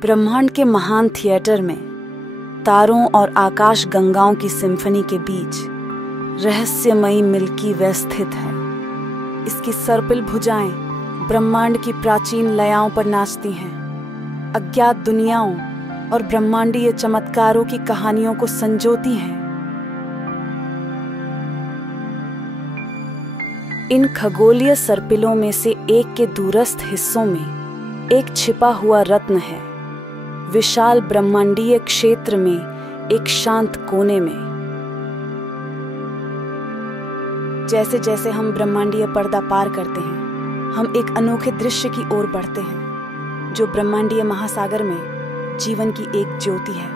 ब्रह्मांड के महान थिएटर में तारों और आकाश गंगाओं की सिम्फनी के बीच रहस्यमयी मिल्की वे स्थित है। इसकी सर्पिल भुजाएं ब्रह्मांड की प्राचीन लयाओं पर नाचती हैं, अज्ञात दुनियाओं और ब्रह्मांडीय चमत्कारों की कहानियों को संजोती हैं। इन खगोलीय सर्पिलों में से एक के दूरस्थ हिस्सों में एक छिपा हुआ रत्न है, विशाल ब्रह्मांडीय क्षेत्र में एक शांत कोने में। जैसे जैसे हम ब्रह्मांडीय पर्दा पार करते हैं, हम एक अनोखे दृश्य की ओर बढ़ते हैं, जो ब्रह्मांडीय महासागर में जीवन की एक ज्योति है।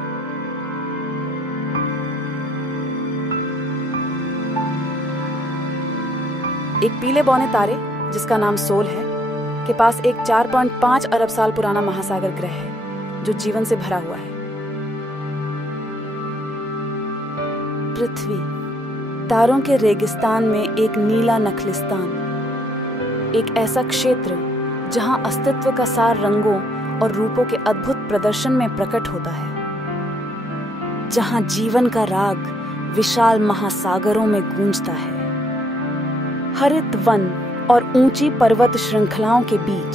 एक पीले बौने तारे, जिसका नाम सोल है, के पास एक 4.5 अरब साल पुराना महासागर ग्रह है, जो जीवन से भरा हुआ है। पृथ्वी तारों के रेगिस्तान में एक नीला नखलिस्तान, एक ऐसा क्षेत्र जहां अस्तित्व का सार रंगों और रूपों के अद्भुत प्रदर्शन में प्रकट होता है, जहां जीवन का राग विशाल महासागरों में गूंजता है। हरित वन और ऊंची पर्वत श्रृंखलाओं के बीच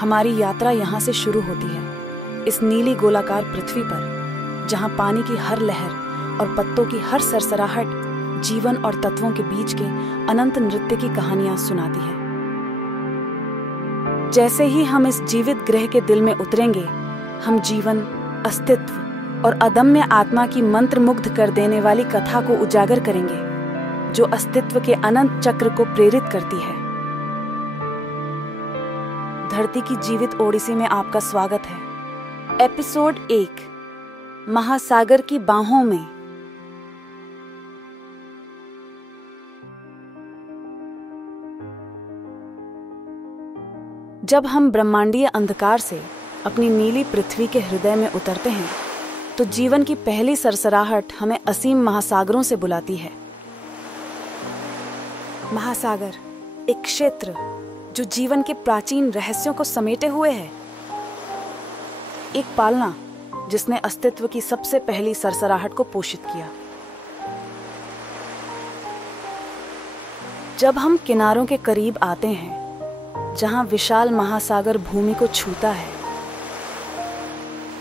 हमारी यात्रा यहां से शुरू होती है, इस नीली गोलाकार पृथ्वी पर, जहां पानी की हर लहर और पत्तों की हर सरसराहट जीवन और तत्वों के बीच के अनंत नृत्य की कहानियां सुनाती है। जैसे ही हम इस जीवित ग्रह के दिल में उतरेंगे, हम जीवन, अस्तित्व और अदम्य आत्मा की मंत्रमुग्ध कर देने वाली कथा को उजागर करेंगे, जो अस्तित्व के अनंत चक्र को प्रेरित करती है। धरती की जीवित ओडिसी में आपका स्वागत है। एपिसोड 1, महासागर की बाहों में। जब हम ब्रह्मांडीय अंधकार से अपनी नीली पृथ्वी के हृदय में उतरते हैं, तो जीवन की पहली सरसराहट हमें असीम महासागरों से बुलाती है। महासागर, एक क्षेत्र जो जीवन के प्राचीन रहस्यों को समेटे हुए है, एक पालना जिसने अस्तित्व की सबसे पहली सरसराहट को पोषित किया। जब हम किनारों के करीब आते हैं, जहां विशाल महासागर भूमि को छूता है,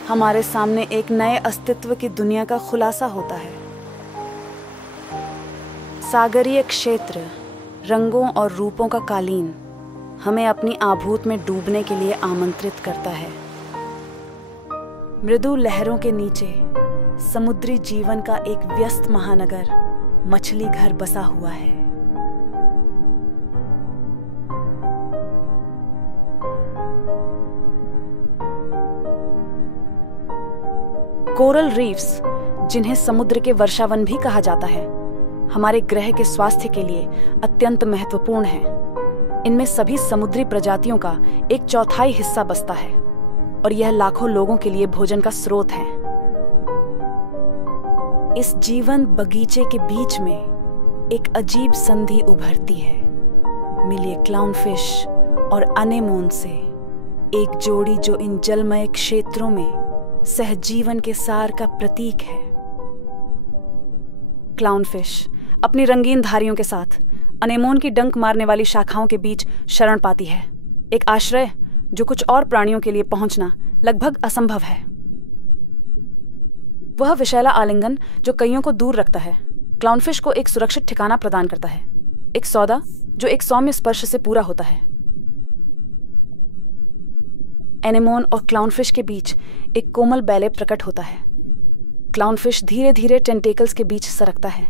हमारे सामने एक नए अस्तित्व की दुनिया का खुलासा होता है। सागरीय क्षेत्र, रंगों और रूपों का कालीन हमें अपनी आभूत में डूबने के लिए आमंत्रित करता है। मृदु लहरों के नीचे समुद्री जीवन का एक व्यस्त महानगर, मछली घर बसा हुआ है। कोरल रीफ्स, जिन्हें समुद्र के वर्षावन भी कहा जाता है, हमारे ग्रह के स्वास्थ्य के लिए अत्यंत महत्वपूर्ण हैं। इनमें सभी समुद्री प्रजातियों का 1/4 हिस्सा बसता है, और यह लाखों लोगों के लिए भोजन का स्रोत है। इस जीवन बगीचे के बीच में एक अजीब संधि उभरती है। मिलिए क्लाउनफिश और अनेमोन से, एक जोड़ी जो इन जलमय क्षेत्रों में सहजीवन के सार का प्रतीक है। क्लाउनफिश अपनी रंगीन धारियों के साथ अनेमोन की डंक मारने वाली शाखाओं के बीच शरण पाती है, एक आश्रय जो कुछ और प्राणियों के लिए पहुंचना लगभग असंभव है। वह विशैला आलिंगन जो कईयों को दूर रखता है, क्लाउनफिश को एक सुरक्षित ठिकाना प्रदान करता है, एक सौदा जो एक सौम्य स्पर्श से पूरा होता है। एनेमोन और क्लाउनफिश के बीच एक कोमल बैले प्रकट होता है। क्लाउनफिश धीरे धीरे टेंटेकल्स के बीच सरकता है।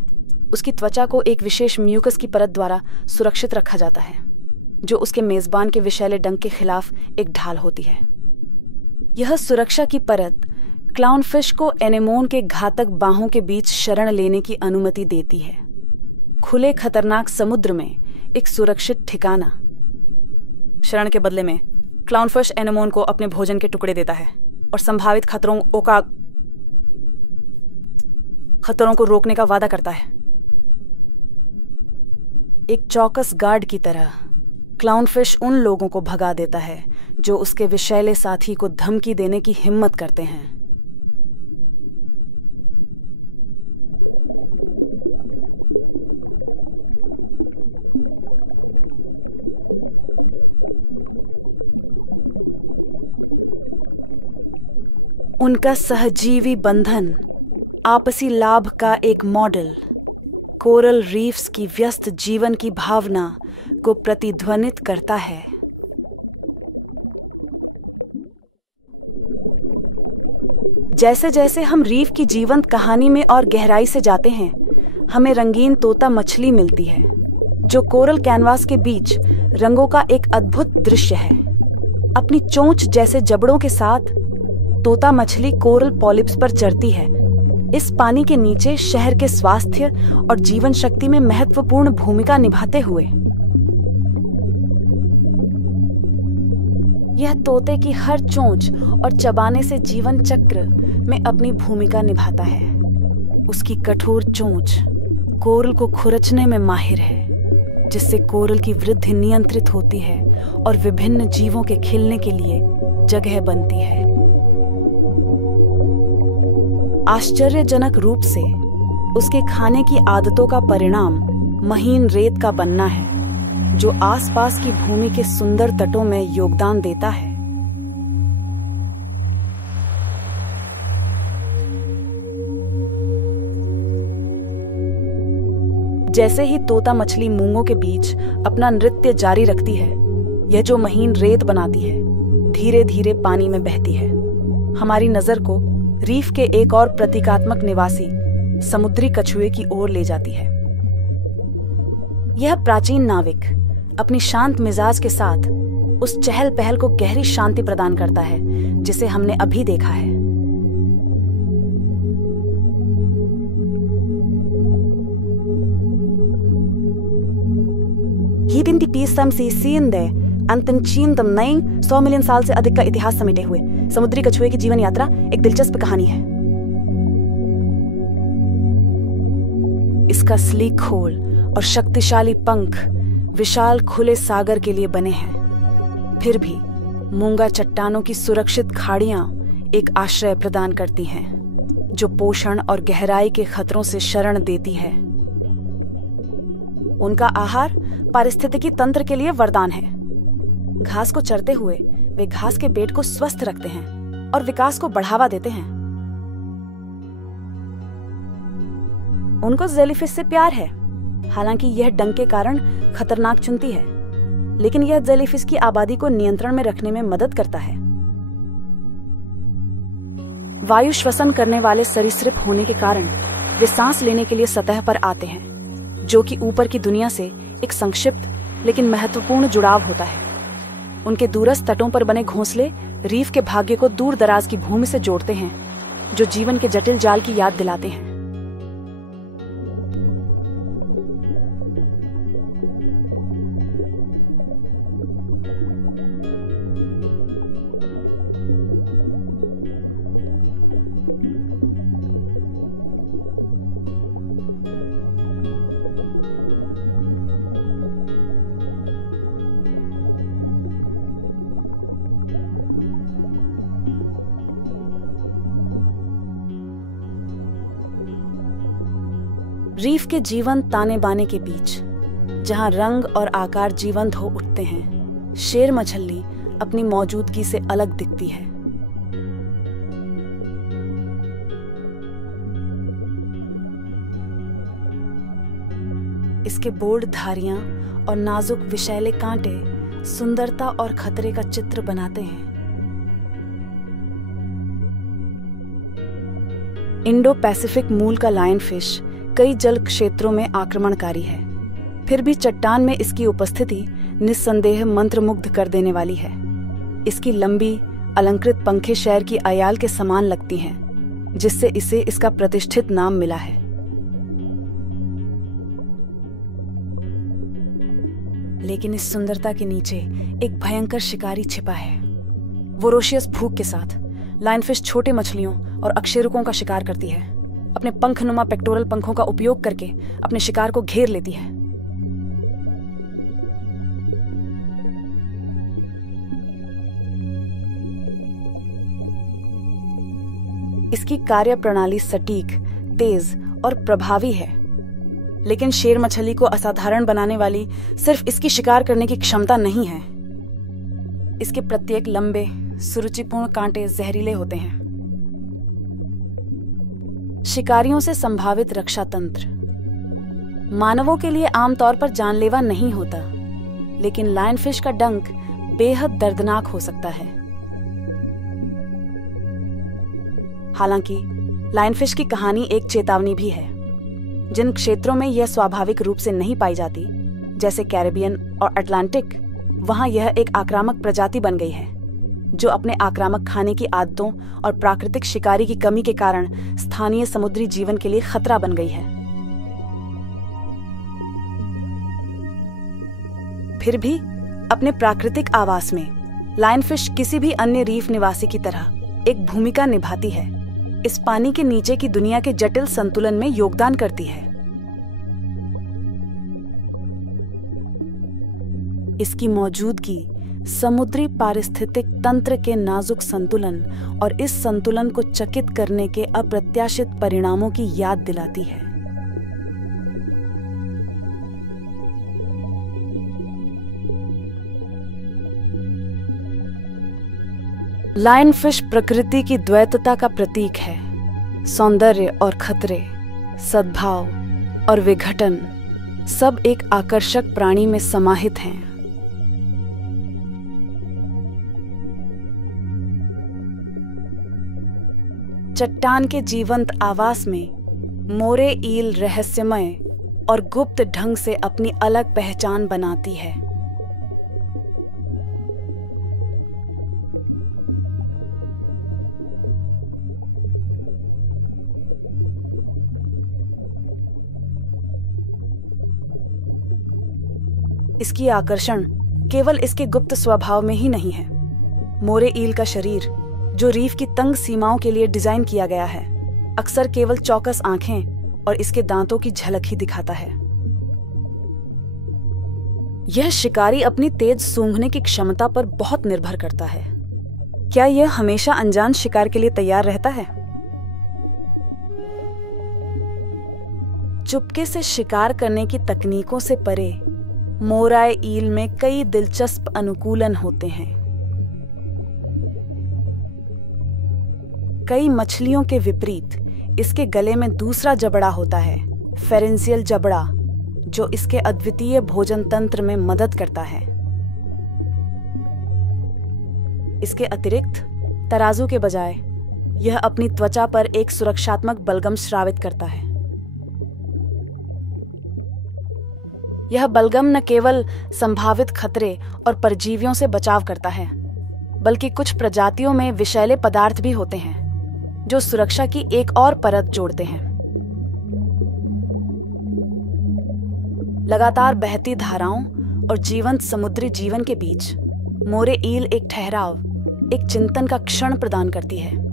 उसकी त्वचा को एक विशेष म्यूकस की परत द्वारा सुरक्षित रखा जाता है, जो उसके मेजबान के विषैले डंक के खिलाफ एक ढाल होती है। यह सुरक्षा की परत क्लाउनफिश को एनेमोन के घातक बाहों के बीच शरण लेने की अनुमति देती है। खुले खतरनाक समुद्र में एक सुरक्षित ठिकाना। शरण के बदले में क्लाउनफिश एनेमोन को अपने भोजन के टुकड़े देता है और संभावित खतरों को रोकने का वादा करता है। एक चौकस गार्ड की तरह क्लाउनफिश उन लोगों को भगा देता है जो उसके विषैले साथी को धमकी देने की हिम्मत करते हैं। उनका सहजीवी बंधन आपसी लाभ का एक मॉडल कोरल रीफ्स की व्यस्त जीवन की भावना को प्रतिध्वनित करता है। जैसे जैसे हम रीफ की जीवंत कहानी में और गहराई से जाते हैं, हमें रंगीन तोता मछली मिलती है जो कोरल कैनवास के बीच रंगों का एक अद्भुत दृश्य है। अपनी चोंच जैसे जबड़ों के साथ तोता मछली कोरल पॉलिप्स पर चढ़ती है, इस पानी के नीचे शहर के स्वास्थ्य और जीवन शक्ति में महत्वपूर्ण भूमिका निभाते हुए। यह तोते की हर चोंच और चबाने से जीवन चक्र में अपनी भूमिका निभाता है। उसकी कठोर चोंच कोरल को खुरचने में माहिर है, जिससे कोरल की वृद्धि नियंत्रित होती है और विभिन्न जीवों के खिलने के लिए जगह बनती है। आश्चर्यजनक रूप से उसके खाने की आदतों का परिणाम महीन रेत का बनना है, जो आसपास की भूमि के सुंदर तटों में योगदान देता है। जैसे ही तोता मछली मूंगों के बीच अपना नृत्य जारी रखती है, यह जो महीन रेत बनाती है धीरे धीरे पानी में बहती है, हमारी नजर को रीफ के एक और प्रतीकात्मक निवासी समुद्री कछुए की ओर ले जाती है। यह प्राचीन नाविक अपनी शांत मिजाज के साथ उस चहल पहल को गहरी शांति प्रदान करता है जिसे हमने अभी देखा है। अंतनचीनतम नई 100 मिलियन साल से अधिक का इतिहास समेटे हुए समुद्री कछुए की जीवन यात्रा एक दिलचस्प कहानी है। इसका स्लीक खोल और शक्तिशाली पंख विशाल खुले सागर के लिए बने हैं। फिर भी मूंगा चट्टानों की सुरक्षित खाड़ियां एक आश्रय प्रदान करती हैं, जो पोषण और गहराई के खतरों से शरण देती है। उनका आहार पारिस्थितिकी तंत्र के लिए वरदान है। घास को चरते हुए वे घास के पेट को स्वस्थ रखते हैं और विकास को बढ़ावा देते हैं। उनको जेलीफिश से प्यार है, हालांकि यह डंक के कारण खतरनाक चुनती है, लेकिन यह जेलीफिश की आबादी को नियंत्रण में रखने में मदद करता है। वायु श्वसन करने वाले सरीसृप होने के कारण वे सांस लेने के लिए सतह पर आते हैं, जो कि ऊपर की दुनिया से एक संक्षिप्त लेकिन महत्वपूर्ण जुड़ाव होता है। उनके दूरस्थ तटों पर बने घोंसले रीफ के भाग्य को दूर दराज की भूमि से जोड़ते हैं, जो जीवन के जटिल जाल की याद दिलाते हैं। रीफ के जीवंत ताने बाने के बीच, जहां रंग और आकार जीवंत हो उठते हैं, शेर मछली अपनी मौजूदगी से अलग दिखती है। इसके बोल्ड धारियां और नाजुक विषैले कांटे सुंदरता और खतरे का चित्र बनाते हैं। इंडो पैसिफिक मूल का लायन फिश कई जल क्षेत्रों में आक्रमणकारी है, फिर भी चट्टान में इसकी उपस्थिति निस्संदेह मंत्रमुग्ध कर देने वाली है। इसकी लंबी अलंकृत पंखें शैर की अयाल के समान लगती हैं, जिससे इसे इसका प्रतिष्ठित नाम मिला है। लेकिन इस सुंदरता के नीचे एक भयंकर शिकारी छिपा है। वोरोशियस भूख के साथ लायनफिश छोटे मछलियों और अकशेरुकों का शिकार करती है। अपने पंखनुमा पेक्टोरल पंखों का उपयोग करके अपने शिकार को घेर लेती है। इसकी कार्यप्रणाली सटीक, तेज और प्रभावी है, लेकिन शेर मछली को असाधारण बनाने वाली सिर्फ इसकी शिकार करने की क्षमता नहीं है। इसके प्रत्येक लंबे, सुरुचिपूर्ण कांटे जहरीले होते हैं। शिकारियों से संभावित रक्षा तंत्र मानवों के लिए आमतौर पर जानलेवा नहीं होता, लेकिन लायनफिश का डंक बेहद दर्दनाक हो सकता है। हालांकि लायनफिश की कहानी एक चेतावनी भी है। जिन क्षेत्रों में यह स्वाभाविक रूप से नहीं पाई जाती, जैसे कैरिबियन और अटलांटिक, वहां यह एक आक्रामक प्रजाति बन गई है, जो अपने आक्रामक खाने की आदतों और प्राकृतिक शिकारी की कमी के कारण स्थानीय समुद्री जीवन के लिए खतरा बन गई है। फिर भी अपने प्राकृतिक आवास में लायनफिश किसी भी अन्य रीफ निवासी की तरह एक भूमिका निभाती है। इस पानी के नीचे की दुनिया के जटिल संतुलन में योगदान करती है। इसकी मौजूदगी समुद्री पारिस्थितिक तंत्र के नाजुक संतुलन और इस संतुलन को चकित करने के अप्रत्याशित परिणामों की याद दिलाती है। लायनफिश प्रकृति की द्वैतता का प्रतीक है। सौंदर्य और खतरे, सद्भाव और विघटन सब एक आकर्षक प्राणी में समाहित हैं। चट्टान के जीवंत आवास में मोरे ईल रहस्यमय और गुप्त ढंग से अपनी अलग पहचान बनाती है। इसकी आकर्षण केवल इसके गुप्त स्वभाव में ही नहीं है। मोरे ईल का शरीर, जो रीफ की तंग सीमाओं के लिए डिजाइन किया गया है, अक्सर केवल चौकस आंखें और इसके दांतों की झलक ही दिखाता है। यह शिकारी अपनी तेज सूंघने की क्षमता पर बहुत निर्भर करता है। क्या यह हमेशा अनजान शिकार के लिए तैयार रहता है? चुपके से शिकार करने की तकनीकों से परे मोराए ईल में कई दिलचस्प अनुकूलन होते हैं। कई मछलियों के विपरीत इसके गले में दूसरा जबड़ा होता है, फेरेंशियल जबड़ा, जो इसके अद्वितीय भोजन तंत्र में मदद करता है। इसके अतिरिक्त तराजू के बजाय यह अपनी त्वचा पर एक सुरक्षात्मक बलगम स्रावित करता है। यह बलगम न केवल संभावित खतरे और परजीवियों से बचाव करता है, बल्कि कुछ प्रजातियों में विषैले पदार्थ भी होते हैं जो सुरक्षा की एक और परत जोड़ते हैं। लगातार बहती धाराओं और जीवंत समुद्री जीवन के बीच मोरे ईल एक ठहराव, एक चिंतन का क्षण प्रदान करती है।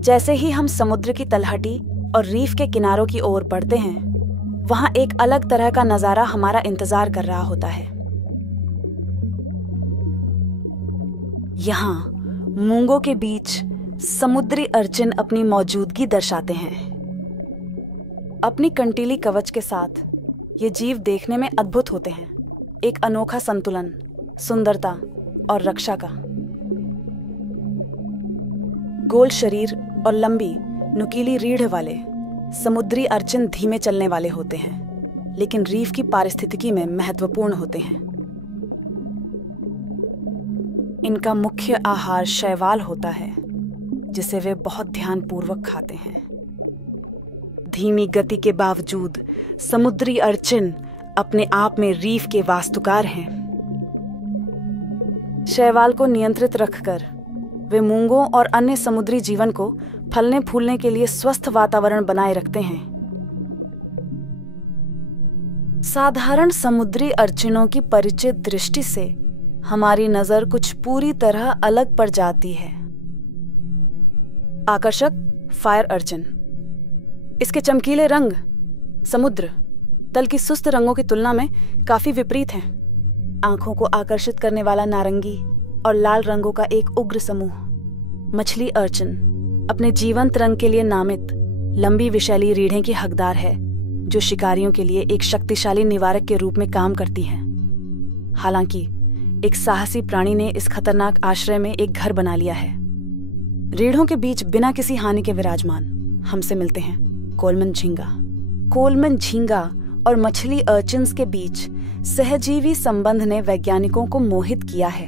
जैसे ही हम समुद्र की तलहटी और रीफ के किनारों की ओर बढ़ते हैं, वहां एक अलग तरह का नजारा हमारा इंतजार कर रहा होता है। यहां मूंगों के बीच समुद्री अर्चिन अपनी मौजूदगी दर्शाते हैं। अपनी कंटीली कवच के साथ ये जीव देखने में अद्भुत होते हैं, एक अनोखा संतुलन, सुंदरता और रक्षा का। गोल शरीर और लंबी नुकीली रीढ़ वाले समुद्री अर्चिन धीमे चलने वाले होते हैं, लेकिन रीफ की पारिस्थितिकी में महत्वपूर्ण होते हैं। इनका मुख्य आहार शैवाल होता है, जिसे वे बहुत ध्यानपूर्वक खाते हैं। धीमी गति के बावजूद समुद्री अर्चिन अपने आप में रीफ के वास्तुकार हैं। शैवाल को नियंत्रित रखकर वे मूंगों और अन्य समुद्री जीवन को फलने फूलने के लिए स्वस्थ वातावरण बनाए रखते हैं। साधारण समुद्री अर्चिनों की परिचित दृष्टि से हमारी नजर कुछ पूरी तरह अलग पड़ जाती है। आकर्षक फायर अर्चिन। इसके चमकीले रंग, समुद्र तल की सुस्त रंगों की तुलना में काफी विपरीत हैं। आंखों को आकर्षित करने वाला नारंगी और लाल रंगों का एक उग्र समूह। मछली अर्चिन अपने जीवंत रंग के लिए नामित लंबी विषैली रीढ़ें की हकदार है, जो शिकारियों के लिए एक शक्तिशाली निवारक के रूप में काम करती हैं। हालांकि एक साहसी प्राणी ने इस खतरनाक आश्रय में एक घर बना लिया है। रीढ़ों के बीच बिना किसी हानि के विराजमान हमसे मिलते हैं कोलमन झींगा। कोलमन झींगा और मछली अर्चिन्स के बीच सहजीवी संबंध ने वैज्ञानिकों को मोहित किया है।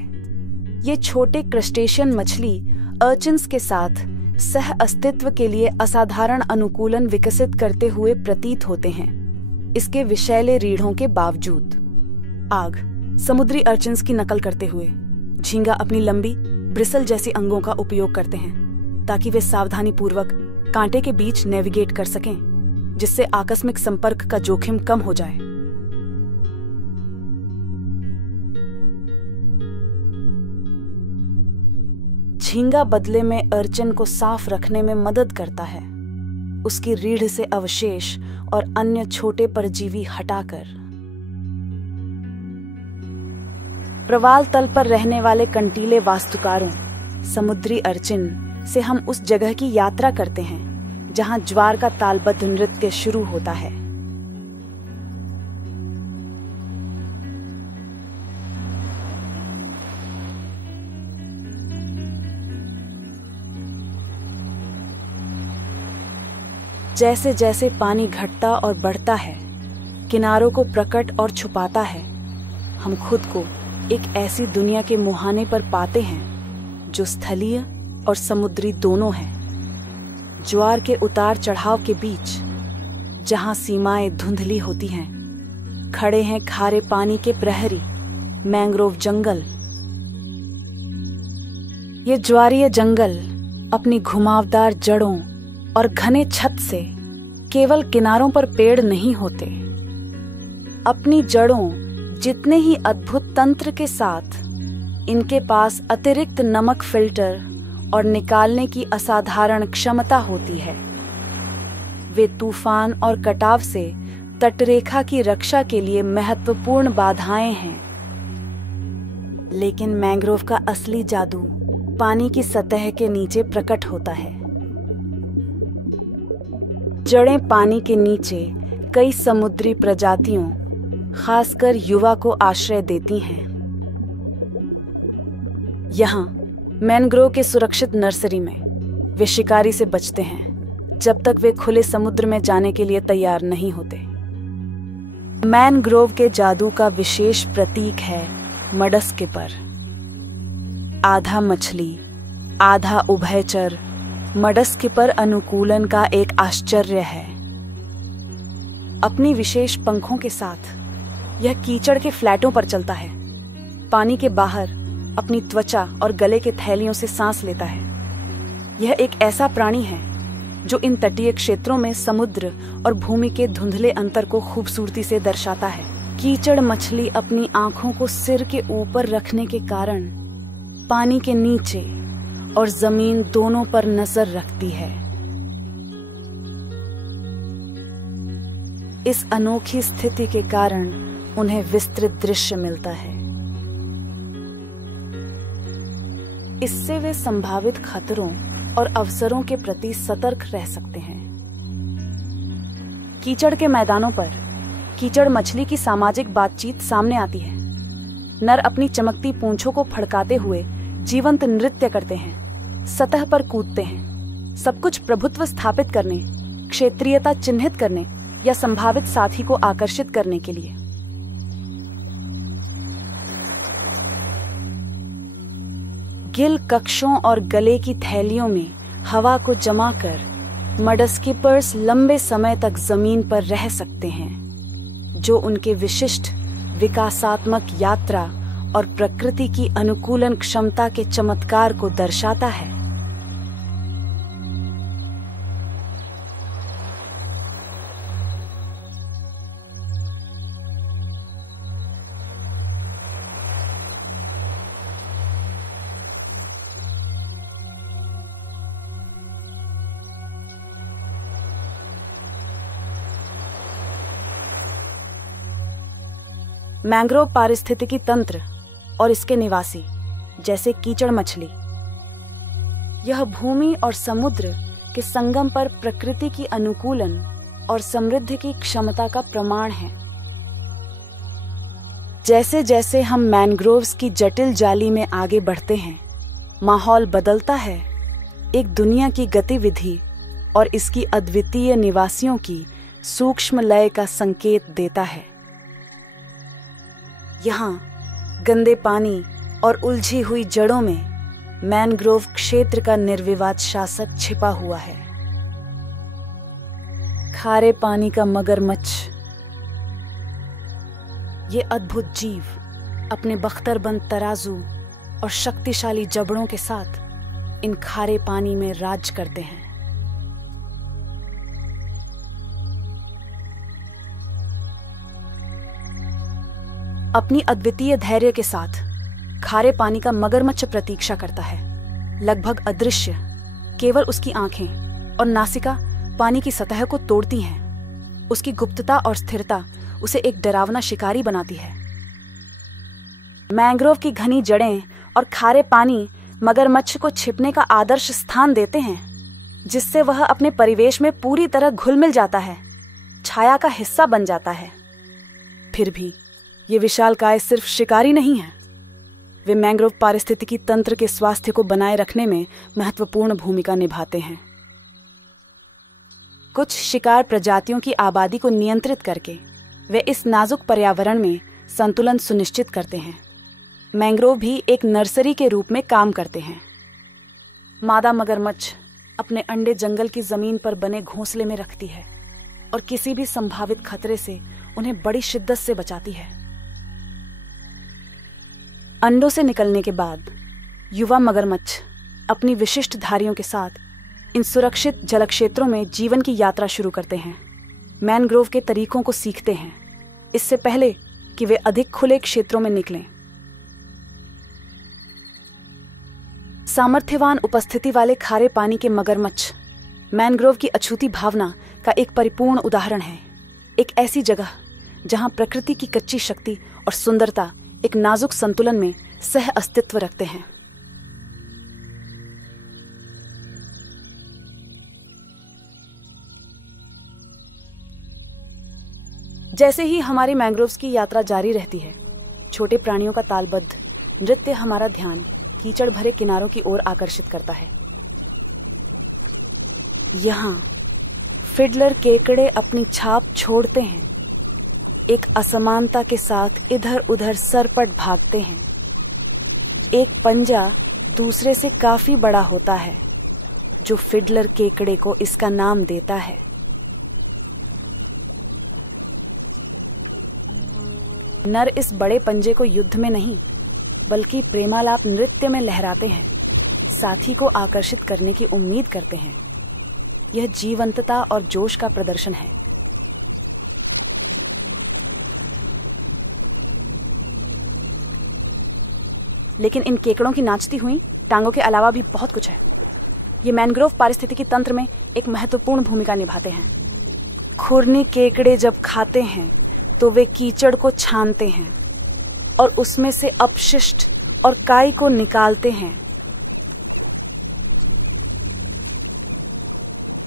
ये छोटे क्रस्टेशियन मछली अर्चिन्स के साथ सह अस्तित्व के लिए असाधारण अनुकूलन विकसित करते हुए प्रतीत होते हैं, इसके विषैले रीढ़ों के बावजूद। आग समुद्री अर्चिन्स की नकल करते हुए झींगा अपनी लंबी ब्रिसल जैसी अंगों का उपयोग करते हैं ताकि वे सावधानी पूर्वक कांटे के बीच नेविगेट कर सकें, जिससे आकस्मिक संपर्क का जोखिम कम हो जाए। झींगा बदले में अर्चिन को साफ रखने में मदद करता है, उसकी रीढ़ से अवशेष और अन्य छोटे परजीवी हटाकर। प्रवाल तल पर रहने वाले कंटीले वास्तुकारों समुद्री अर्चिन से हम उस जगह की यात्रा करते हैं जहां ज्वार का तालबद्ध नृत्य शुरू होता है। जैसे जैसे पानी घटता और बढ़ता है, किनारों को प्रकट और छुपाता है, हम खुद को एक ऐसी दुनिया के मुहाने पर पाते हैं जो स्थलीय और समुद्री दोनों है। ज्वार के उतार चढ़ाव के बीच जहां सीमाएं धुंधली होती हैं, खड़े हैं खारे पानी के प्रहरी मैंग्रोव जंगल। ये ज्वारीय जंगल अपनी घुमावदार जड़ों और घने छत से केवल किनारों पर पेड़ नहीं होते, अपनी जड़ों जितने ही अद्भुत तंत्र के साथ इनके पास अतिरिक्त नमक फिल्टर और निकालने की असाधारण क्षमता होती है। वे तूफान और कटाव से तटरेखा की रक्षा के लिए महत्वपूर्ण बाधाएं हैं। लेकिन मैंग्रोव का असली जादू पानी की सतह के नीचे प्रकट होता है। जड़ें पानी के नीचे कई समुद्री प्रजातियों, खासकर युवा को आश्रय देती हैं। यहाँ मैनग्रोव के सुरक्षित नर्सरी में वे शिकारी से बचते हैं जब तक वे खुले समुद्र में जाने के लिए तैयार नहीं होते। मैनग्रोव के जादू का विशेष प्रतीक है मडस्किपर। आधा मछली आधा उभयचर मडस्किपर अनुकूलन का एक आश्चर्य है। अपनी विशेष पंखों के साथ यह कीचड़ के फ्लैटों पर चलता है, पानी के बाहर अपनी त्वचा और गले के थैलियों से सांस लेता है। यह एक ऐसा प्राणी है जो इन तटीय क्षेत्रों में समुद्र और भूमि के धुंधले अंतर को खूबसूरती से दर्शाता है। कीचड़ मछली अपनी आंखों को सिर के ऊपर रखने के कारण पानी के नीचे और जमीन दोनों पर नजर रखती है। इस अनोखी स्थिति के कारण उन्हें विस्तृत दृश्य मिलता है। इससे वे संभावित खतरों और अवसरों के प्रति सतर्क रह सकते हैं। कीचड़ के मैदानों पर कीचड़ मछली की सामाजिक बातचीत सामने आती है। नर अपनी चमकती पूंछों को फड़काते हुए जीवंत नृत्य करते हैं, सतह पर कूदते हैं, सब कुछ प्रभुत्व स्थापित करने, क्षेत्रीयता चिन्हित करने या संभावित साथी को आकर्षित करने के लिए। गिल कक्षों और गले की थैलियों में हवा को जमा कर मडस्किपर्स लंबे समय तक जमीन पर रह सकते हैं, जो उनके विशिष्ट विकासात्मक यात्रा और प्रकृति की अनुकूलन क्षमता के चमत्कार को दर्शाता है। मैंग्रोव पारिस्थितिकी तंत्र और इसके निवासी जैसे कीचड़ मछली, यह भूमि और समुद्र के संगम पर प्रकृति की अनुकूलन और समृद्धि की क्षमता का प्रमाण है। जैसे जैसे हम मैंग्रोव्स की जटिल जाली में आगे बढ़ते हैं, माहौल बदलता है, एक दुनिया की गतिविधि और इसकी अद्वितीय निवासियों की सूक्ष्म लय का संकेत देता है। यहाँ गंदे पानी और उलझी हुई जड़ों में मैंग्रोव क्षेत्र का निर्विवाद शासक छिपा हुआ है। खारे पानी का मगरमच्छ, ये अद्भुत जीव अपने बख्तरबंद तराजू और शक्तिशाली जबड़ों के साथ इन खारे पानी में राज करते हैं। अपनी अद्वितीय धैर्य के साथ खारे पानी का मगरमच्छ प्रतीक्षा करता है, लगभग अदृश्य। केवल उसकी आंखें और नासिका पानी की सतह को तोड़ती हैं। उसकी गुप्तता और स्थिरता उसे एक डरावना शिकारी बनाती है। मैंग्रोव की घनी जड़ें और खारे पानी मगरमच्छ को छिपने का आदर्श स्थान देते हैं, जिससे वह अपने परिवेश में पूरी तरह घुल मिल जाता है, छाया का हिस्सा बन जाता है। फिर भी ये विशालकाय सिर्फ शिकारी नहीं है, वे मैंग्रोव पारिस्थितिकी तंत्र के स्वास्थ्य को बनाए रखने में महत्वपूर्ण भूमिका निभाते हैं। कुछ शिकार प्रजातियों की आबादी को नियंत्रित करके वे इस नाजुक पर्यावरण में संतुलन सुनिश्चित करते हैं। मैंग्रोव भी एक नर्सरी के रूप में काम करते हैं। मादा मगरमच्छ अपने अंडे जंगल की जमीन पर बने घोंसले में रखती है और किसी भी संभावित खतरे से उन्हें बड़ी शिद्दत से बचाती है। अंडों से निकलने के बाद युवा मगरमच्छ अपनी विशिष्ट धारियों के साथ इन सुरक्षित जल क्षेत्रों में जीवन की यात्रा शुरू करते हैं। मैंग्रोव के तरीकों को सीखते हैं इससे पहले कि वे अधिक खुले क्षेत्रों में निकलें। सामर्थ्यवान उपस्थिति वाले खारे पानी के मगरमच्छ मैंग्रोव की अछूती भावना का एक परिपूर्ण उदाहरण है। एक ऐसी जगह जहां प्रकृति की कच्ची शक्ति और सुंदरता एक नाजुक संतुलन में सह अस्तित्व रखते हैं। जैसे ही हमारी मैंग्रोव्स की यात्रा जारी रहती है, छोटे प्राणियों का तालबद्ध नृत्य हमारा ध्यान कीचड़ भरे किनारों की ओर आकर्षित करता है। यहाँ फिडलर केकड़े अपनी छाप छोड़ते हैं, एक असमानता के साथ इधर उधर सरपट भागते हैं। एक पंजा दूसरे से काफी बड़ा होता है, जो फिडलर केकड़े को इसका नाम देता है। नर इस बड़े पंजे को युद्ध में नहीं बल्कि प्रेमालाप नृत्य में लहराते हैं, साथी को आकर्षित करने की उम्मीद करते हैं। यह जीवंतता और जोश का प्रदर्शन है। लेकिन इन केकड़ों की नाचती हुई टांगों के अलावा भी बहुत कुछ है। ये मैंग्रोव पारिस्थितिकी तंत्र में एक महत्वपूर्ण भूमिका निभाते हैं। खुरनी केकड़े जब खाते हैं तो वे कीचड़ को छानते हैं और उसमें से अपशिष्ट और काई को निकालते हैं।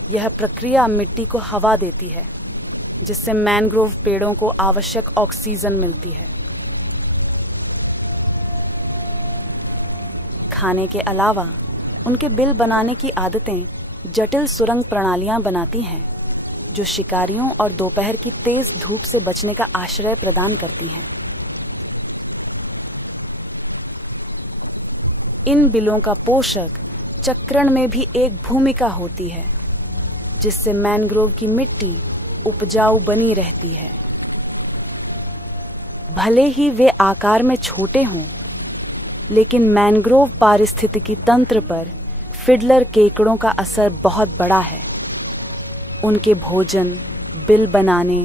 यह प्रक्रिया मिट्टी को हवा देती है, जिससे मैंग्रोव पेड़ों को आवश्यक ऑक्सीजन मिलती है। खाने के अलावा उनके बिल बनाने की आदतें जटिल सुरंग प्रणालियां बनाती हैं, जो शिकारियों और दोपहर की तेज धूप से बचने का आश्रय प्रदान करती हैं। इन बिलों का पोषक चक्रण में भी एक भूमिका होती है, जिससे मैंग्रोव की मिट्टी उपजाऊ बनी रहती है। भले ही वे आकार में छोटे हों, लेकिन मैंग्रोव पारिस्थितिकी तंत्र पर फिडलर केकड़ों का असर बहुत बड़ा है। उनके भोजन, बिल बनाने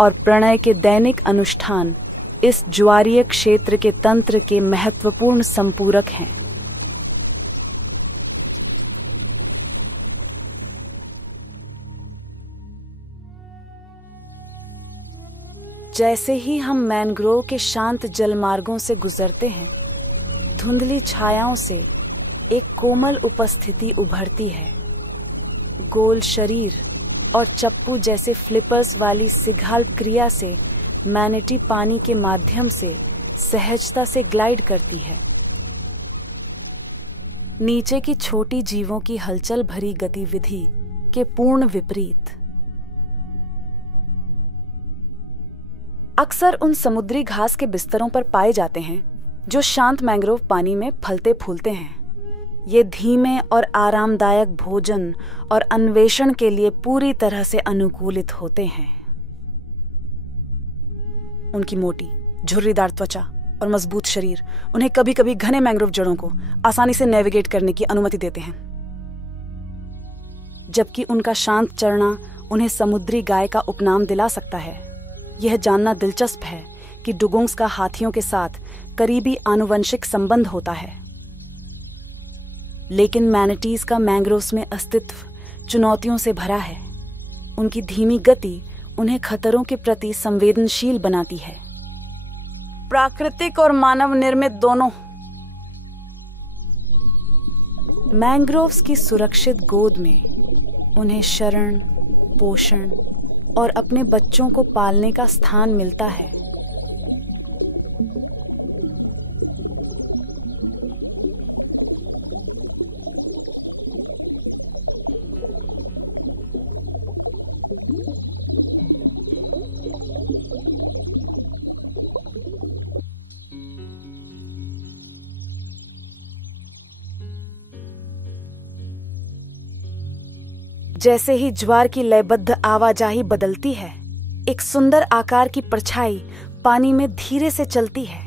और प्रणय के दैनिक अनुष्ठान इस ज्वारीय क्षेत्र के तंत्र के महत्वपूर्ण संपूरक हैं। जैसे ही हम मैंग्रोव के शांत जलमार्गों से गुजरते हैं, धुंधली छायाओं से एक कोमल उपस्थिति उभरती है। गोल शरीर और चप्पू जैसे फ्लिपर्स वाली सिग्हाल क्रिया से मैनिटी पानी के माध्यम से सहजता से ग्लाइड करती है। नीचे की छोटी जीवों की हलचल भरी गतिविधि के पूर्ण विपरीत। अक्सर उन समुद्री घास के बिस्तरों पर पाए जाते हैं जो शांत मैंग्रोव पानी में फलते फूलते हैं। ये धीमे और आरामदायक भोजन और अन्वेषण के लिए पूरी तरह से अनुकूलित होते हैं। उनकी मोटी, झुर्रीदार त्वचा और मजबूत शरीर उन्हें कभी कभी घने मैंग्रोव जड़ों को आसानी से नेविगेट करने की अनुमति देते हैं, जबकि उनका शांत चरना उन्हें समुद्री गाय का उपनाम दिला सकता है। यह जानना दिलचस्प है कि डुगोंग्स का हाथियों के साथ करीबी आनुवंशिक संबंध होता है, लेकिन मैनिटीज का मैंग्रोव्स में अस्तित्व चुनौतियों से भरा है। उनकी धीमी गति उन्हें खतरों के प्रति संवेदनशील बनाती है, प्राकृतिक और मानव निर्मित दोनों। मैंग्रोव्स की सुरक्षित गोद में उन्हें शरण, पोषण और अपने बच्चों को पालने का स्थान मिलता है। जैसे ही ज्वार की लयबद्ध आवाजाही बदलती है, एक सुंदर आकार की परछाई पानी में धीरे से चलती है।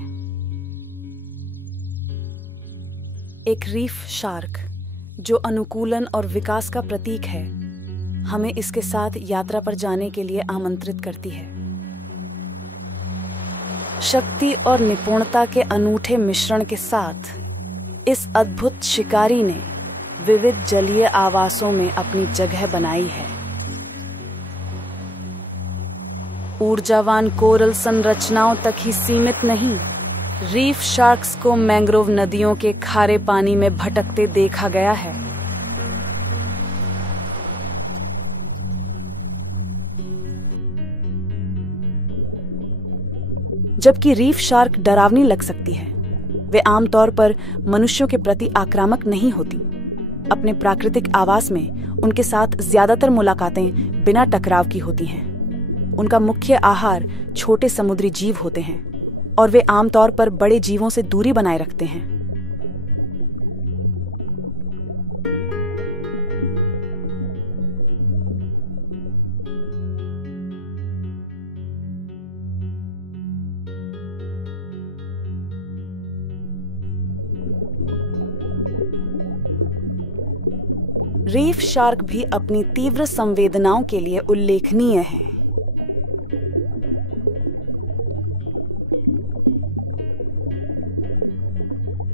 एक रीफ शार्क, जो अनुकूलन और विकास का प्रतीक है, हमें इसके साथ यात्रा पर जाने के लिए आमंत्रित करती है। शक्ति और निपुणता के अनूठे मिश्रण के साथ इस अद्भुत शिकारी ने विविध जलीय आवासों में अपनी जगह बनाई है। ऊर्जावान कोरल संरचनाओं तक ही सीमित नहीं, रीफ शार्क्स को मैंग्रोव नदियों के खारे पानी में भटकते देखा गया है। जबकि रीफ शार्क डरावनी लग सकती है, वे आमतौर पर मनुष्यों के प्रति आक्रामक नहीं होती। अपने प्राकृतिक आवास में उनके साथ ज्यादातर मुलाकातें बिना टकराव की होती हैं। उनका मुख्य आहार छोटे समुद्री जीव होते हैं और वे आमतौर पर बड़े जीवों से दूरी बनाए रखते हैं। रीफ शार्क भी अपनी तीव्र संवेदनाओं के लिए उल्लेखनीय हैं।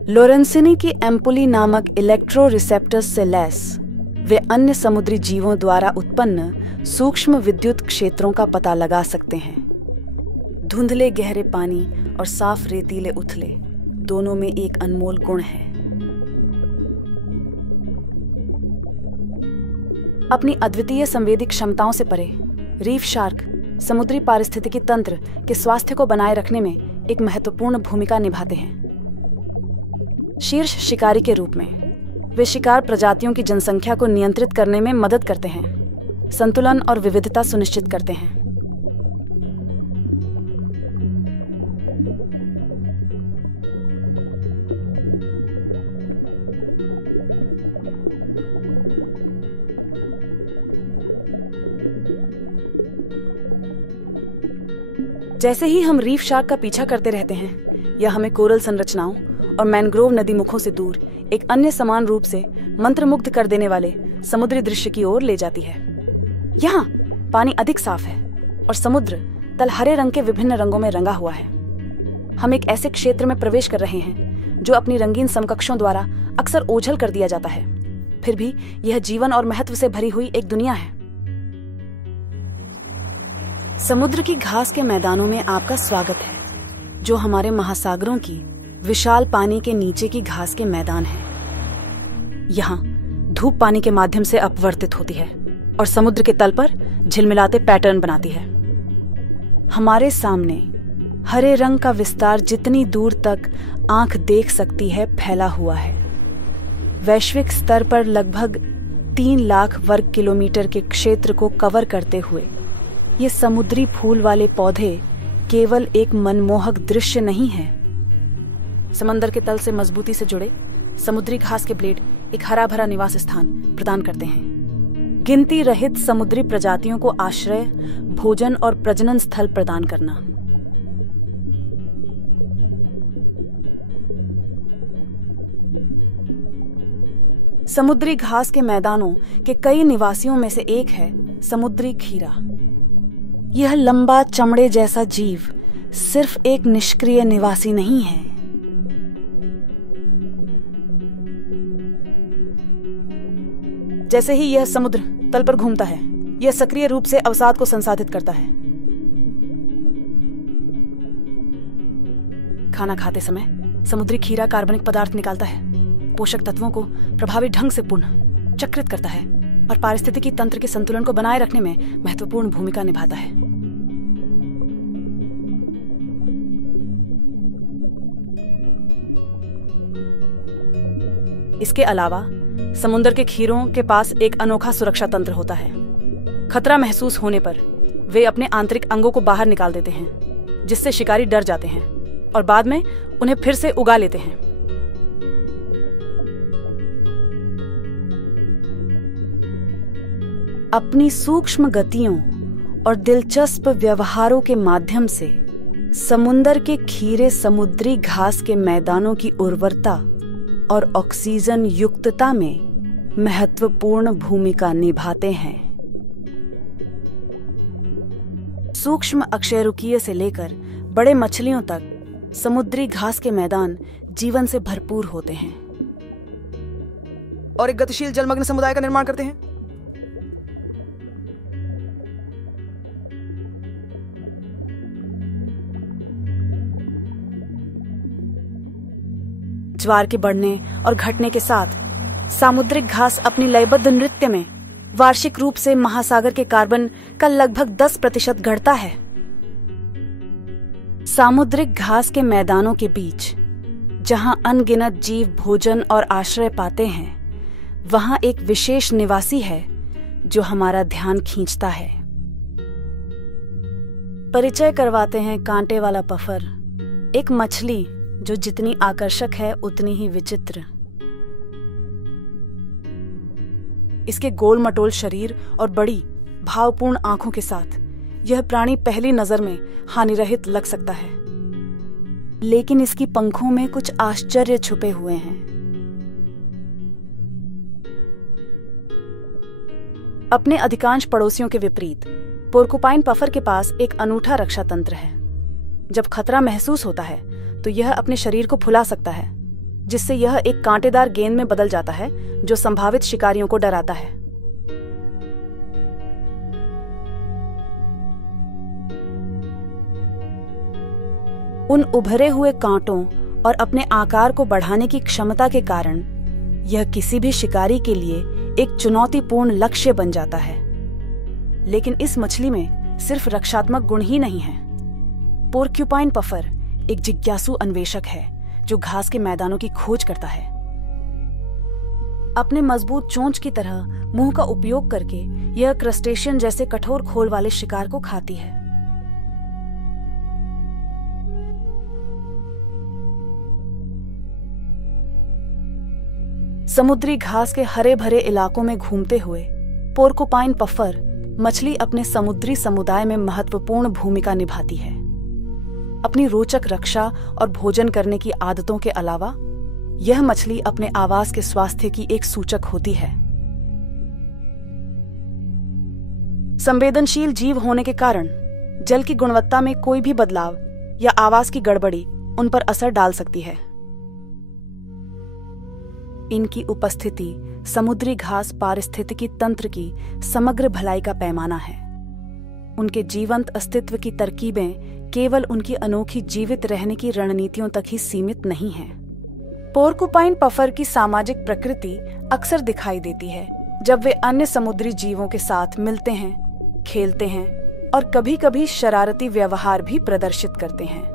लोरेंसिनी की एम्पुली नामक इलेक्ट्रो रिसेप्टर्स से लैस वे अन्य समुद्री जीवों द्वारा उत्पन्न सूक्ष्म विद्युत क्षेत्रों का पता लगा सकते हैं। धुंधले गहरे पानी और साफ रेतीले उथले दोनों में एक अनमोल गुण है। अपनी अद्वितीय संवेदी क्षमताओं से परे रीफ शार्क समुद्री पारिस्थितिकी तंत्र के स्वास्थ्य को बनाए रखने में एक महत्वपूर्ण भूमिका निभाते हैं। शीर्ष शिकारी के रूप में वे शिकार प्रजातियों की जनसंख्या को नियंत्रित करने में मदद करते हैं, संतुलन और विविधता सुनिश्चित करते हैं। जैसे ही हम रीफ शार्क का पीछा करते रहते हैं, यह हमें कोरल संरचनाओं और मैंग्रोव नदी मुखों से दूर एक अन्य समान रूप से मंत्रमुग्ध कर देने वाले समुद्री दृश्य की ओर ले जाती है। यहाँ पानी अधिक साफ है और समुद्र तल हरे रंग के विभिन्न रंगों में रंगा हुआ है। हम एक ऐसे क्षेत्र में प्रवेश कर रहे हैं जो अपनी रंगीन समकक्षों द्वारा अक्सर ओझल कर दिया जाता है, फिर भी यह जीवन और महत्व से भरी हुई एक दुनिया है। समुद्र की घास के मैदानों में आपका स्वागत है, जो हमारे महासागरों की विशाल पानी के नीचे की घास के मैदान है। यहाँ धूप पानी के माध्यम से अपवर्तित होती है और समुद्र के तल पर झिलमिलाते पैटर्न बनाती है। हमारे सामने हरे रंग का विस्तार जितनी दूर तक आंख देख सकती है फैला हुआ है। वैश्विक स्तर पर लगभग 3 लाख वर्ग किलोमीटर के क्षेत्र को कवर करते हुए ये समुद्री फूल वाले पौधे केवल एक मनमोहक दृश्य नहीं है। समंदर के तल से मजबूती से जुड़े समुद्री घास के ब्लेड एक हरा भरा निवास स्थान प्रदान करते हैं। गिनती रहित समुद्री प्रजातियों को आश्रय, भोजन और प्रजनन स्थल प्रदान करना। समुद्री घास के मैदानों के कई निवासियों में से एक है समुद्री खीरा। यह लंबा चमड़े जैसा जीव सिर्फ एक निष्क्रिय निवासी नहीं है। जैसे ही यह समुद्र तल पर घूमता है, यह सक्रिय रूप से अवसाद को संसाधित करता है। खाना खाते समय समुद्री खीरा कार्बनिक पदार्थ निकालता है, पोषक तत्वों को प्रभावी ढंग से पुनः चक्रित करता है और पारिस्थितिकी तंत्र के संतुलन को बनाए रखने में महत्वपूर्ण भूमिका निभाता है। इसके अलावा समुद्र के खीरों के पास एक अनोखा सुरक्षा तंत्र होता है। खतरा महसूस होने पर वे अपने आंतरिक अंगों को बाहर निकाल देते हैं, जिससे शिकारी डर जाते हैं और बाद में उन्हें फिर से उगा लेते हैं। अपनी सूक्ष्म गतियों और दिलचस्प व्यवहारों के माध्यम से समुद्र के खीरे समुद्री घास के मैदानों की उर्वरता और ऑक्सीजन युक्तता में महत्वपूर्ण भूमिका निभाते हैं। सूक्ष्म अकशेरुकीय से लेकर बड़े मछलियों तक समुद्री घास के मैदान जीवन से भरपूर होते हैं और एक गतिशील जलमग्न समुदाय का निर्माण करते हैं। ज्वार के बढ़ने और घटने के साथ सामुद्रिक घास अपनी लयबद्ध नृत्य में वार्षिक रूप से महासागर के कार्बन का लगभग 10% गढ़ता है। सामुद्रिक घास के मैदानों के बीच जहां अनगिनत जीव भोजन और आश्रय पाते हैं, वहां एक विशेष निवासी है जो हमारा ध्यान खींचता है। परिचय करवाते हैं कांटे वाला पफर, एक मछली जो जितनी आकर्षक है उतनी ही विचित्र। इसके गोल मटोल शरीर और बड़ी भावपूर्ण आंखों के साथ यह प्राणी पहली नजर में हानिरहित लग सकता है, लेकिन इसकी पंखों में कुछ आश्चर्य छुपे हुए हैं। अपने अधिकांश पड़ोसियों के विपरीत पोर्कुपाइन पफर के पास एक अनूठा रक्षा तंत्र है। जब खतरा महसूस होता है तो यह अपने शरीर को फुला सकता है, जिससे यह एक कांटेदार गेंद में बदल जाता है जो संभावित शिकारियों को डराता है। उन उभरे हुए कांटों और अपने आकार को बढ़ाने की क्षमता के कारण यह किसी भी शिकारी के लिए एक चुनौतीपूर्ण लक्ष्य बन जाता है। लेकिन इस मछली में सिर्फ रक्षात्मक गुण ही नहीं है। पोर्क्यूपाइन पफर एक जिज्ञासु अन्वेषक है जो घास के मैदानों की खोज करता है। अपने मजबूत चोंच की तरह मुंह का उपयोग करके यह क्रस्टेशियन जैसे कठोर खोल वाले शिकार को खाती है। समुद्री घास के हरे भरे इलाकों में घूमते हुए पोर्कुपाइन पफर मछली अपने समुद्री समुदाय में महत्वपूर्ण भूमिका निभाती है। अपनी रोचक रक्षा और भोजन करने की आदतों के अलावा यह मछली अपने आवास के स्वास्थ्य की एक सूचक होती है। संवेदनशील जीव होने के कारण जल की गुणवत्ता में कोई भी बदलाव या आवास की गड़बड़ी उन पर असर डाल सकती है। इनकी उपस्थिति समुद्री घास पारिस्थितिकी तंत्र की समग्र भलाई का पैमाना है। उनके जीवंत अस्तित्व की तरकीबें केवल उनकी अनोखी जीवित रहने की रणनीतियों तक ही सीमित नहीं हैं। पोर्कुपाइन पफर की सामाजिक प्रकृति अक्सर दिखाई देती है जब वे अन्य समुद्री जीवों के साथ मिलते हैं, खेलते हैं और कभी-कभी शरारती व्यवहार भी प्रदर्शित करते हैं।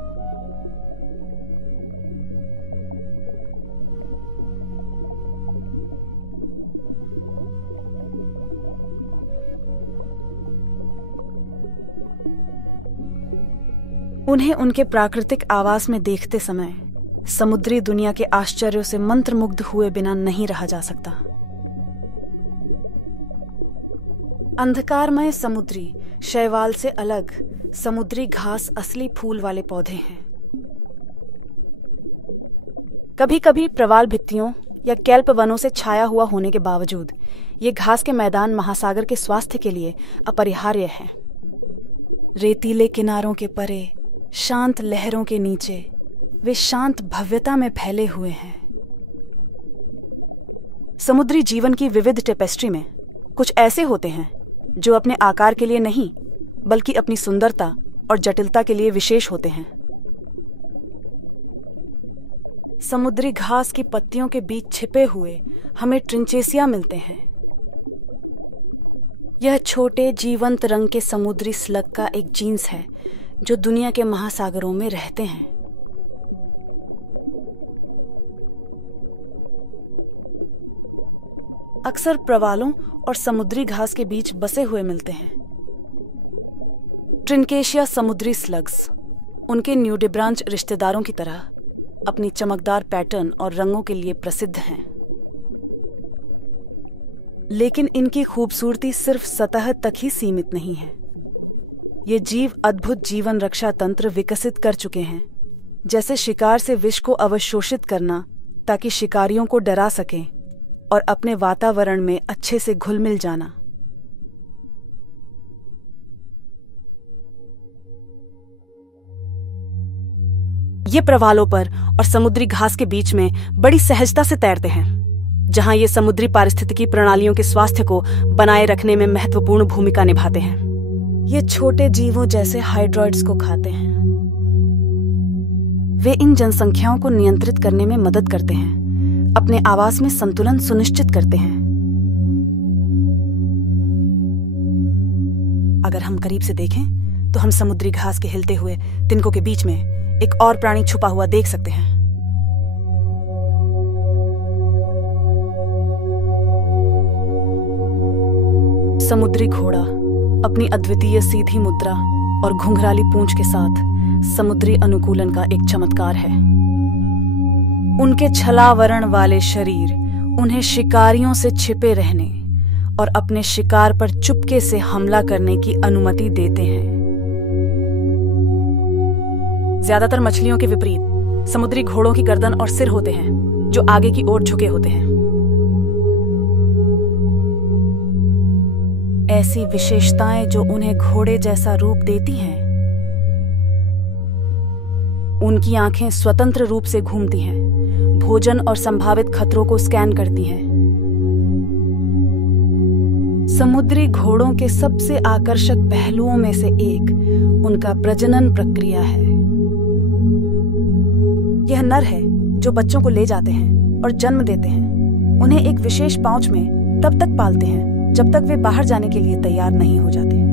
उन्हें उनके प्राकृतिक आवास में देखते समय समुद्री दुनिया के आश्चर्यों से मंत्रमुग्ध हुए बिना नहीं रहा जा सकता। अंधकारमय समुद्री शैवाल से अलग समुद्री घास असली फूल वाले पौधे हैं। कभी कभी प्रवाल भित्तियों या कैल्प वनों से छाया हुआ होने के बावजूद ये घास के मैदान महासागर के स्वास्थ्य के लिए अपरिहार्य हैं। रेतीले किनारों के परे, शांत लहरों के नीचे वे शांत भव्यता में फैले हुए हैं। समुद्री जीवन की विविध टेपेस्ट्री में कुछ ऐसे होते हैं जो अपने आकार के लिए नहीं बल्कि अपनी सुंदरता और जटिलता के लिए विशेष होते हैं। समुद्री घास की पत्तियों के बीच छिपे हुए हमें ट्रिंचेसिया मिलते हैं। यह छोटे जीवंत रंग के समुद्री स्लग का एक जीन्स है जो दुनिया के महासागरों में रहते हैं। अक्सर प्रवालों और समुद्री घास के बीच बसे हुए मिलते हैं। ट्रिनकेशिया समुद्री स्लग्स उनके न्यूडिब्रांच रिश्तेदारों की तरह अपनी चमकदार पैटर्न और रंगों के लिए प्रसिद्ध हैं, लेकिन इनकी खूबसूरती सिर्फ सतह तक ही सीमित नहीं है। ये जीव अद्भुत जीवन रक्षा तंत्र विकसित कर चुके हैं, जैसे शिकार से विष को अवशोषित करना ताकि शिकारियों को डरा सकें और अपने वातावरण में अच्छे से घुल मिल जाना। ये प्रवालों पर और समुद्री घास के बीच में बड़ी सहजता से तैरते हैं, जहां ये समुद्री पारिस्थितिकी प्रणालियों के स्वास्थ्य को बनाए रखने में महत्वपूर्ण भूमिका निभाते हैं। ये छोटे जीवों जैसे हाइड्रॉइड्स को खाते हैं। वे इन जनसंख्याओं को नियंत्रित करने में मदद करते हैं, अपने आवास में संतुलन सुनिश्चित करते हैं। अगर हम करीब से देखें तो हम समुद्री घास के हिलते हुए तिनकों के बीच में एक और प्राणी छुपा हुआ देख सकते हैं। समुद्री घोड़ा अपनी अद्वितीय सीधी मुद्रा और घुंघराली पूंछ के साथ समुद्री अनुकूलन का एक चमत्कार है। उनके छलावरण वाले शरीर उन्हें शिकारियों से छिपे रहने और अपने शिकार पर चुपके से हमला करने की अनुमति देते हैं। ज्यादातर मछलियों के विपरीत समुद्री घोड़ों की गर्दन और सिर होते हैं जो आगे की ओर झुके होते हैं। ऐसी विशेषताएं जो उन्हें घोड़े जैसा रूप देती हैं। उनकी आंखें स्वतंत्र रूप से घूमती हैं, भोजन और संभावित खतरों को स्कैन करती हैं। समुद्री घोड़ों के सबसे आकर्षक पहलुओं में से एक उनका प्रजनन प्रक्रिया है। यह नर है जो बच्चों को ले जाते हैं और जन्म देते हैं। उन्हें एक विशेष पाउच में तब तक पालते हैं जब तक वे बाहर जाने के लिए तैयार नहीं हो जाते।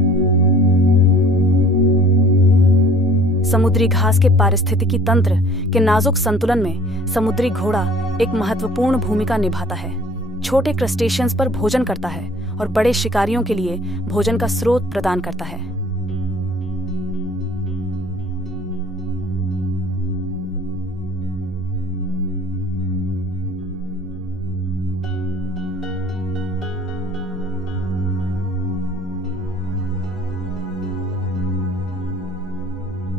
समुद्री घास के पारिस्थितिकी तंत्र के नाजुक संतुलन में समुद्री घोड़ा एक महत्वपूर्ण भूमिका निभाता है। छोटे क्रस्टेशियंस पर भोजन करता है और बड़े शिकारियों के लिए भोजन का स्रोत प्रदान करता है।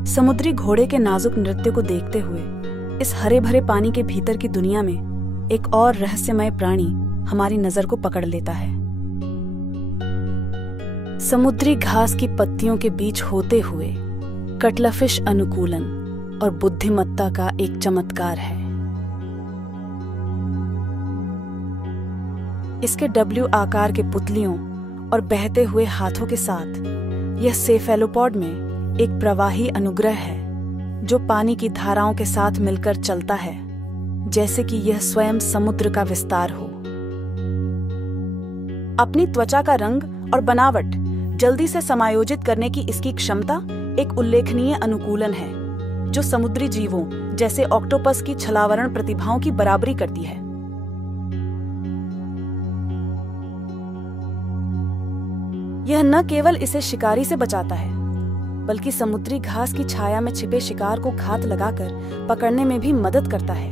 समुद्री घोड़े के नाजुक नृत्य को देखते हुए इस हरे भरे पानी के भीतर की दुनिया में एक और रहस्यमय प्राणी हमारी नजर को पकड़ लेता है। समुद्री घास की पत्तियों के बीच होते हुए कटलाफिश अनुकूलन और बुद्धिमत्ता का एक चमत्कार है। इसके डब्ल्यू आकार के पुतलियों और बहते हुए हाथों के साथ यह सेफेलोपॉड में एक प्रवाही अनुग्रह है जो पानी की धाराओं के साथ मिलकर चलता है, जैसे कि यह स्वयं समुद्र का विस्तार हो। अपनी त्वचा का रंग और बनावट जल्दी से समायोजित करने की इसकी क्षमता एक उल्लेखनीय अनुकूलन है जो समुद्री जीवों जैसे ऑक्टोपस की छलावरण प्रतिभाओं की बराबरी करती है। यह न केवल इसे शिकारी से बचाता है, बल्कि समुद्री घास की छाया में छिपे शिकार को घात लगाकर पकड़ने में भी मदद करता है।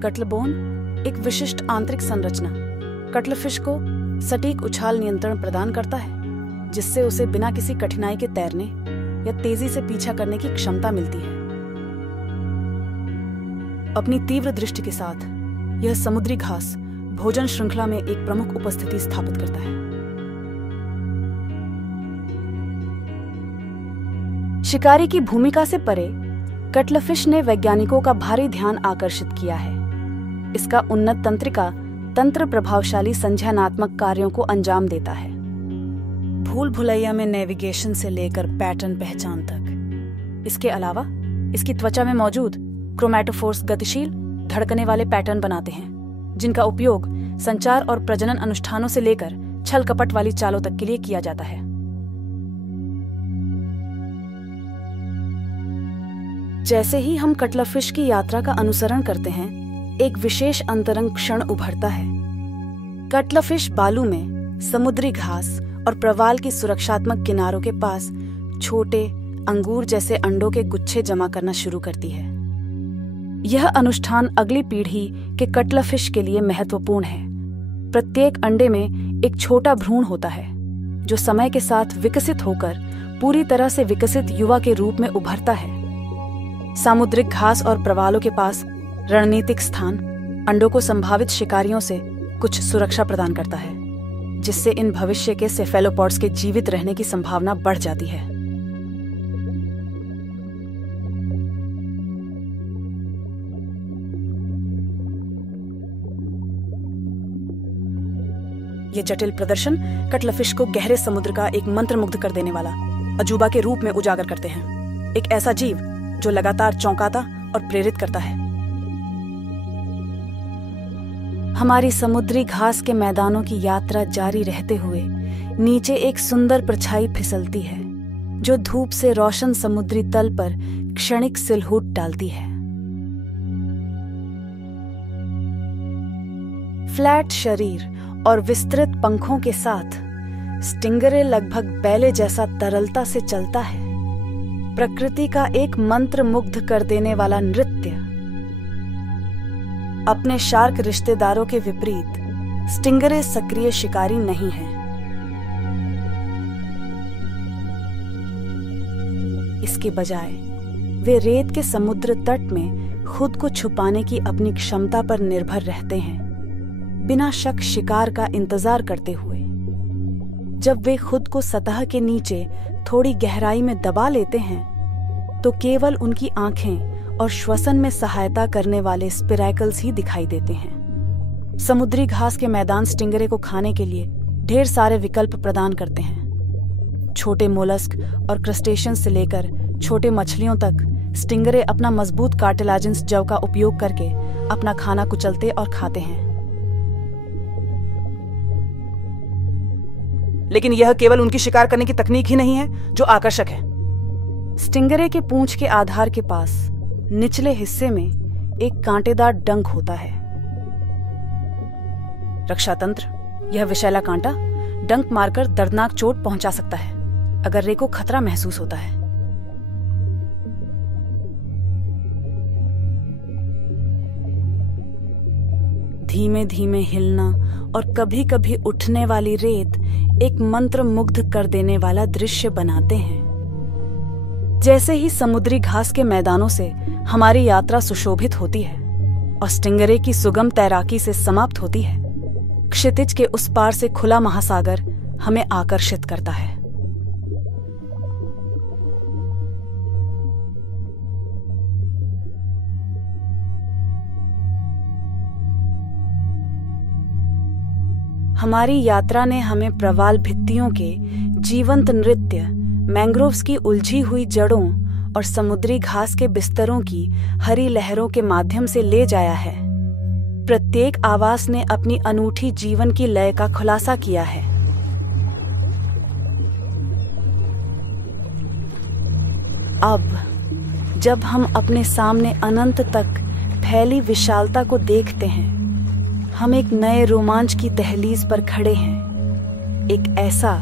कटलबोन एक विशिष्ट आंतरिक संरचना कटलफिश को सटीक उछाल नियंत्रण प्रदान करता है, जिससे उसे बिना किसी कठिनाई के तैरने या तेजी से पीछा करने की क्षमता मिलती है। अपनी तीव्र दृष्टि के साथ यह समुद्री घास भोजन श्रृंखला में एक प्रमुख उपस्थिति स्थापित करता है। शिकारी की भूमिका से परे कटलफिश ने वैज्ञानिकों का भारी ध्यान आकर्षित किया है। इसका उन्नत तंत्रिका तंत्र प्रभावशाली संज्ञानात्मक कार्यों को अंजाम देता है, भूल भुलैया में नेविगेशन से लेकर पैटर्न पहचान तक। इसके अलावा इसकी त्वचा में मौजूद क्रोमैटोफोर्स गतिशील धड़कने वाले पैटर्न बनाते हैं, जिनका उपयोग संचार और प्रजनन अनुष्ठानों से लेकर छल कपट वाली चालों तक के लिए किया जाता है। जैसे ही हम कटलफिश की यात्रा का अनुसरण करते हैं, एक विशेष अंतरंग क्षण उभरता है। कटलफिश बालू में समुद्री घास और प्रवाल की सुरक्षात्मक किनारों के पास छोटे अंगूर जैसे अंडों के गुच्छे जमा करना शुरू करती है। यह अनुष्ठान अगली पीढ़ी के कटलफिश के लिए महत्वपूर्ण है। प्रत्येक अंडे में एक छोटा भ्रूण होता है, जो समय के साथ विकसित होकर पूरी तरह से विकसित युवा के रूप में उभरता है। सामुद्रिक घास और प्रवालों के पास रणनीतिक स्थान अंडों को संभावित शिकारियों से कुछ सुरक्षा प्रदान करता है, जिससे इन भविष्य के सेफेलोपॉड्स के जीवित रहने की संभावना बढ़ जाती है। यह जटिल प्रदर्शन कटलफिश को गहरे समुद्र का एक मंत्रमुग्ध कर देने वाला अजूबा के रूप में उजागर करते हैं। एक ऐसा जीव जो लगातार चौंकाता और प्रेरित करता है। हमारी समुद्री घास के मैदानों की यात्रा जारी रहते हुए नीचे एक सुंदर परछाई फिसलती है, जो धूप से रोशन समुद्री तल पर क्षणिक सिलहूट डालती है। फ्लैट शरीर और विस्तृत पंखों के साथ स्टिंगरे लगभग बैले जैसा तरलता से चलता है। प्रकृति का एक मंत्र मुग्ध कर देने वाला नृत्य। अपने शार्क रिश्तेदारों के विपरीत स्टिंगरे सक्रिय शिकारी नहीं है। इसके बजाय वे रेत के समुद्र तट में खुद को छुपाने की अपनी क्षमता पर निर्भर रहते हैं, बिना शक शिकार का इंतजार करते हुए। जब वे खुद को सतह के नीचे थोड़ी गहराई में दबा लेते हैं, तो केवल उनकी आंखें और श्वसन में सहायता करने वाले स्पिरैकल्स ही दिखाई देते हैं। समुद्री घास के मैदान स्टिंगरे को खाने के लिए ढेर सारे विकल्प प्रदान करते हैं। छोटे मोलस्क और क्रस्टेशियंस से लेकर छोटे मछलियों तक स्टिंगरे अपना मजबूत कार्टिलाजिन्स जव का उपयोग करके अपना खाना कुचलते और खाते हैं। लेकिन यह केवल उनकी शिकार करने की तकनीक ही नहीं है जो आकर्षक है। स्टिंगरे के पूंछ के आधार के पास निचले हिस्से में एक कांटेदार डंक होता है। रक्षा तंत्र, यह विषैला कांटा डंक मारकर दर्दनाक चोट पहुंचा सकता है अगर रे को खतरा महसूस होता है। धीमे धीमे हिलना और कभी कभी उठने वाली रेत एक मंत्र मुग्ध कर देने वाला दृश्य बनाते हैं। जैसे ही समुद्री घास के मैदानों से हमारी यात्रा सुशोभित होती है और स्टिंगरे की सुगम तैराकी से समाप्त होती है, क्षितिज के उस पार से खुला महासागर हमें आकर्षित करता है। हमारी यात्रा ने हमें प्रवाल भित्तियों के जीवंत नृत्य, मैंग्रोव्स की उलझी हुई जड़ों और समुद्री घास के बिस्तरों की हरी लहरों के माध्यम से ले जाया है। प्रत्येक आवास ने अपनी अनूठी जीवन की लय का खुलासा किया है। अब जब हम अपने सामने अनंत तक फैली विशालता को देखते हैं, हम एक नए रोमांच की दहलीज पर खड़े हैं। एक ऐसा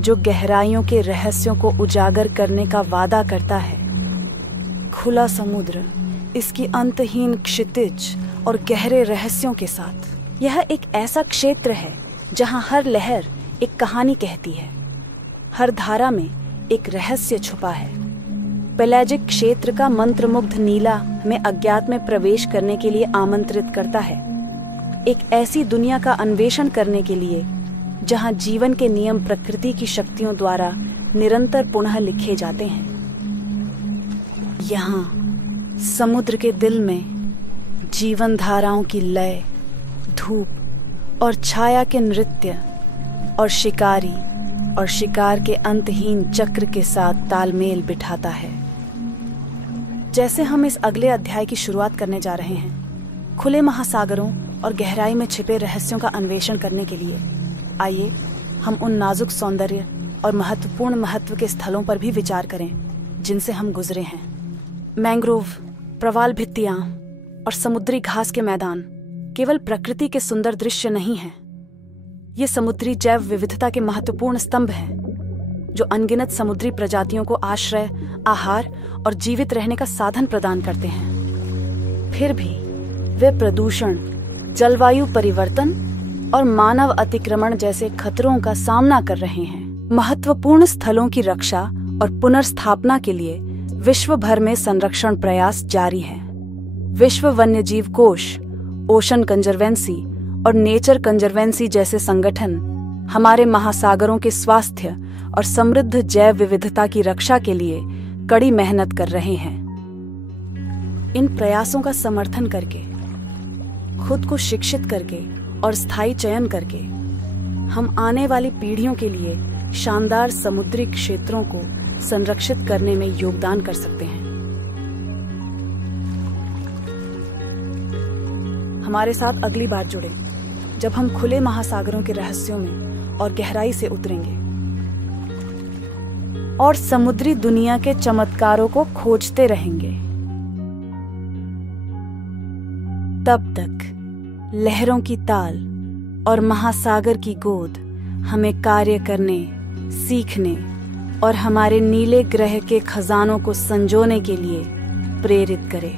जो गहराइयों के रहस्यों को उजागर करने का वादा करता है। खुला समुद्र, इसकी अंतहीन क्षितिज और गहरे रहस्यों के साथ। यह एक ऐसा क्षेत्र है जहां हर लहर एक कहानी कहती है, हर धारा में एक रहस्य छुपा है। पेलाजिक क्षेत्र का मंत्रमुग्ध नीला हमें अज्ञात में प्रवेश करने के लिए आमंत्रित करता है, एक ऐसी दुनिया का अन्वेषण करने के लिए जहां जीवन के नियम प्रकृति की शक्तियों द्वारा निरंतर पुनः लिखे जाते हैं। यहाँ समुद्र के दिल में जीवन धाराओं की लय, धूप और छाया के नृत्य और शिकारी और शिकार के अंतहीन चक्र के साथ तालमेल बिठाता है। जैसे हम इस अगले अध्याय की शुरुआत करने जा रहे हैं, खुले महासागरों और गहराई में छिपे रहस्यों का अन्वेषण करने के लिए, आइए हम उन नाजुक सौंदर्य और महत्वपूर्ण महत्व के स्थलों पर भी विचार करें जिनसे हम गुजरे हैं। मैंग्रोव, प्रवाल भित्तियां और समुद्री घास के मैदान केवल प्रकृति के सुंदर दृश्य नहीं हैं। ये समुद्री जैव विविधता के महत्वपूर्ण स्तंभ हैं, जो अनगिनत समुद्री प्रजातियों को आश्रय, आहार और जीवित रहने का साधन प्रदान करते हैं। फिर भी वे प्रदूषण, जलवायु परिवर्तन और मानव अतिक्रमण जैसे खतरों का सामना कर रहे हैं। महत्वपूर्ण स्थलों की रक्षा और पुनर्स्थापना के लिए विश्व भर में संरक्षण प्रयास जारी है। विश्व वन्यजीव कोष, ओशन कंजर्वेंसी और नेचर कंजर्वेंसी जैसे संगठन हमारे महासागरों के स्वास्थ्य और समृद्ध जैव विविधता की रक्षा के लिए कड़ी मेहनत कर रहे हैं। इन प्रयासों का समर्थन करके, खुद को शिक्षित करके और स्थायी चयन करके, हम आने वाली पीढ़ियों के लिए शानदार समुद्री क्षेत्रों को संरक्षित करने में योगदान कर सकते हैं। हमारे साथ अगली बार जुड़े जब हम खुले महासागरों के रहस्यों में और गहराई से उतरेंगे और समुद्री दुनिया के चमत्कारों को खोजते रहेंगे। तब तक लहरों की ताल और महासागर की गोद हमें कार्य करने, सीखने और हमारे नीले ग्रह के खजानों को संजोने के लिए प्रेरित करे।